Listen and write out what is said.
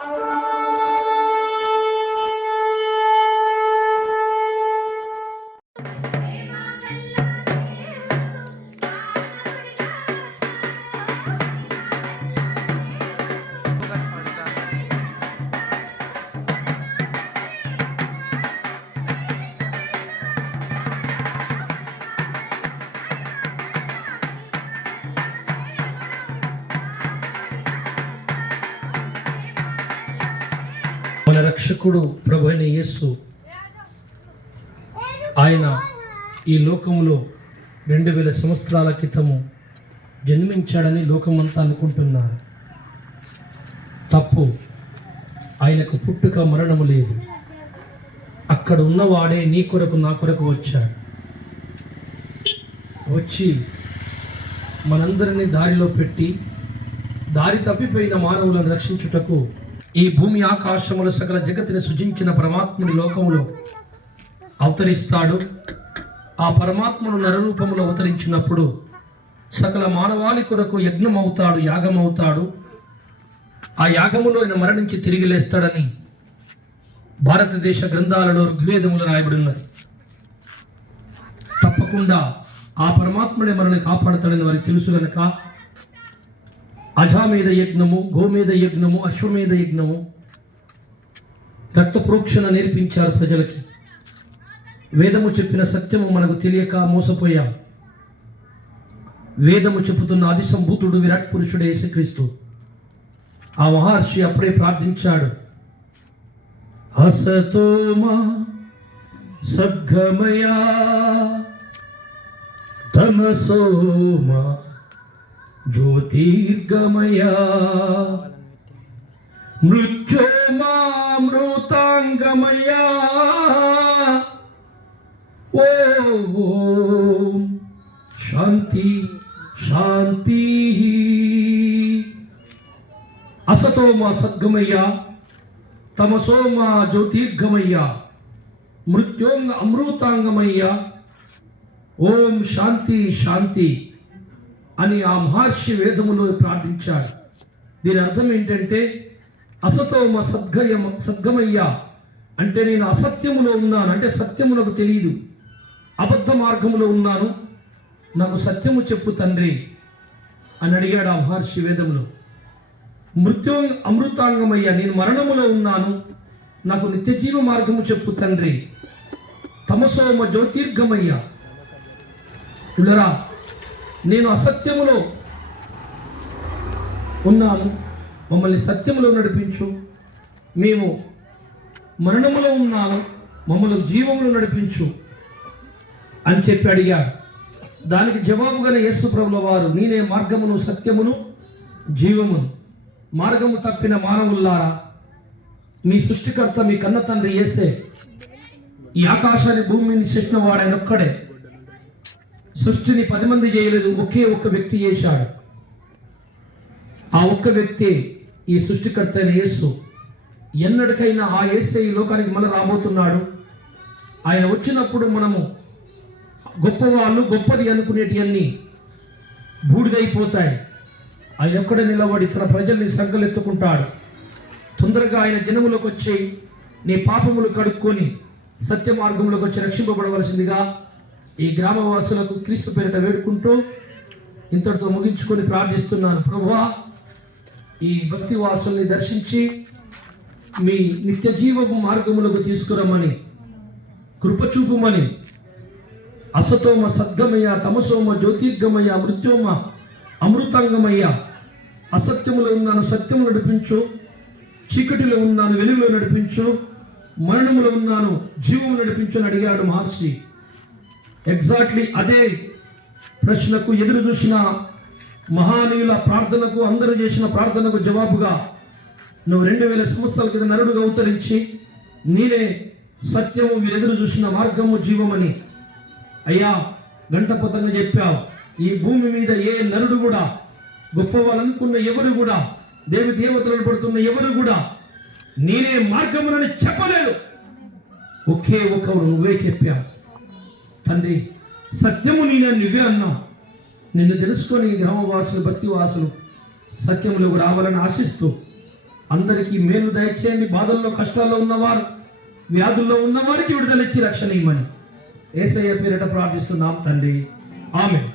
మన రక్షకుడు ప్రభు అయిన యేసు ఆయన ఈ లోకంలో 2000 సంవత్సరాల క్రితము జన్మించాడని లోకమంతా అనుకుంటున్నారు. తప్పు. ఆయనకు పుట్టుక మరణము లేదు. అక్కడ ఉన్నవాడే నీ కొరకు నా కొరకు వచ్చాడు. వచ్చి మనందరినీ దారిలో పెట్టి దారి తప్పిపోయిన మానవులను రక్షించుటకు ఈ భూమి ఆకాశముల సకల జగత్తుని సృజించిన పరమాత్ముని లోకములో అవతరిస్తాడు. ఆ పరమాత్ముడు నరరూపములో అవతరించినప్పుడు సకల మానవాళి కొరకు యజ్ఞం అవుతాడు, యాగం అవుతాడు. ఆ యాగములో ఆయన మరణించి తిరిగి లేస్తాడని భారతదేశ గ్రంథాలలో ఋగ్వేదములు రాయబడి ఉన్నది. తప్పకుండా ఆ పరమాత్ముడే మనల్ని కాపాడుతాడని వారికి తెలుసు గనక అజామేధ యజ్ఞము, గోమేధ యజ్ఞము, అశ్వమేధ యజ్ఞము, రక్త ప్రోక్షణ నేర్పించారు ప్రజలకి. వేదము చెప్పిన సత్యము మనకు తెలియక మోసపోయాం. వేదము చెబుతున్న ఆది సంభూతుడు విరాట్ పురుషుడు యేసుక్రీస్తు. ఆ మహర్షి అప్పుడే ప్రార్థించాడు, అసతోమా సద్గమయా తమసోమా జ్యోతిర్గమయా మృత్యోమామృతాంగమయా ఓం శాంతి శాంతి. అసతోమా సద్గమయ్యా, తమసోమా జ్యోతిర్గమయ్యా, మృత్యోంగ అమృతాంగమయ్యా, ఓం శాంతి శాంతి అని ఆ మహర్షి వేదములో ప్రార్థించాడు. దీని అర్థం ఏంటంటే అసతోమ సద్గమయ్యా అంటే నేను అసత్యములో ఉన్నాను, అంటే సత్యము నాకు తెలియదు, అబద్ధ మార్గములో ఉన్నాను, నాకు సత్యము చెప్పు తండ్రి అని అడిగాడు ఆ మహర్షి వేదములో. అమృతాంగమయ్యా నేను మరణములో ఉన్నాను, నాకు నిత్యజీవ మార్గము చెప్పు తండ్రి. తమసోమ జ్యోతిర్గమయ్యా చూడరా, నేను అసత్యములో ఉన్నాను, మమ్మల్ని సత్యములో నడిపించు. మేము మరణములో ఉన్నాను, మమ్మల్ని జీవములో నడిపించు అని చెప్పి అడిగాడు. దానికి జవాబుగా యేసు ప్రభుల వారు, నేనే మార్గమును సత్యమును జీవమును. మార్గము తప్పిన మానవుల్లారా, మీ సృష్టికర్త మీ కన్న తండ్రి యేసే ఈ ఆకాశాన్ని భూమిని చేసిన వాడు ఆయన ఒక్కడే. సృష్టిని 10 మంది చేయలేదు, ఒకే ఒక్క వ్యక్తి చేశాడు. ఆ ఒక్క వ్యక్తి ఈ సృష్టికర్త అయిన యేసు. ఎన్నటికైనా ఆ యేసే ఈ లోకానికి మళ్ళీ రాబోతున్నాడు. ఆయన వచ్చినప్పుడు మనము గొప్పవాళ్ళు గొప్పది అనుకునేటివన్నీ బూడిదైపోతాయి. ఆయన ఒక్కడే నిలబడి తన ప్రజల్ని సంకలెత్తుకుంటాడు. తొందరగా ఆయన జనములోకి వచ్చి నీ పాపములు కడుక్కొని సత్య మార్గంలోకి వచ్చి రక్షింపబడవలసిందిగా ఈ గ్రామవాసులకు క్రీస్తు పేరిట వేడుకుంటూ ఇంతటితో ముగించుకొని ప్రార్థిస్తున్నాను. ప్రభువా, ఈ బస్తీ వాసుల్ని దర్శించి మీ నిత్య జీవపు మార్గములకు తీసుకురమ్మని కృపచూపుమని. అసతోమ సద్గమయ్య, తమసోమ జ్యోతిర్గమయ్య, మృత్యోమ అమృతాంగమయ్య. అసత్యములో ఉన్నాను, సత్యము నడిపించు. చీకటిలో ఉన్నాను, వెలుగులో నడిపించు. మరణములో ఉన్నాను, జీవము నడిపించు అని అడిగాడు మహర్షి. ఎగ్జాక్ట్లీ అదే ప్రశ్నకు ఎదురు చూసిన మహానీయుల ప్రార్థనకు, అందరూ చేసిన ప్రార్థనకు జవాబుగా నువ్వు 2000 సంవత్సరాల కింద నరుడుగా అవతరించి నేనే సత్యము, మీరు ఎదురు చూసిన మార్గము, జీవమని అయ్యా గంటపతంగా చెప్పావు. ఈ భూమి మీద ఏ నరుడు కూడా, గొప్పవాళ్ళనుకున్న ఎవరు కూడా, దేవి దేవతలను పడుతున్న ఎవరు కూడా నేనే మార్గమునని చెప్పలేదు. ఒకే ఒకరు నువ్వే చెప్పావు తండ్రి. సత్యము నేనే, నువ్వే అన్నావు. నిన్ను తెలుసుకొని గ్రామవాసులు, బస్తీవాసులు సత్యములకు రావాలని ఆశిస్తూ అందరికీ మేలు దయచేయండి. బాధల్లో కష్టాల్లో ఉన్నవారు, వ్యాధుల్లో ఉన్నవారికి విడుదల ఇచ్చి రక్షణ ఇమ్మని యేసయ్య పేరిట ప్రార్థిస్తున్నాం తండ్రి. ఆమేన్.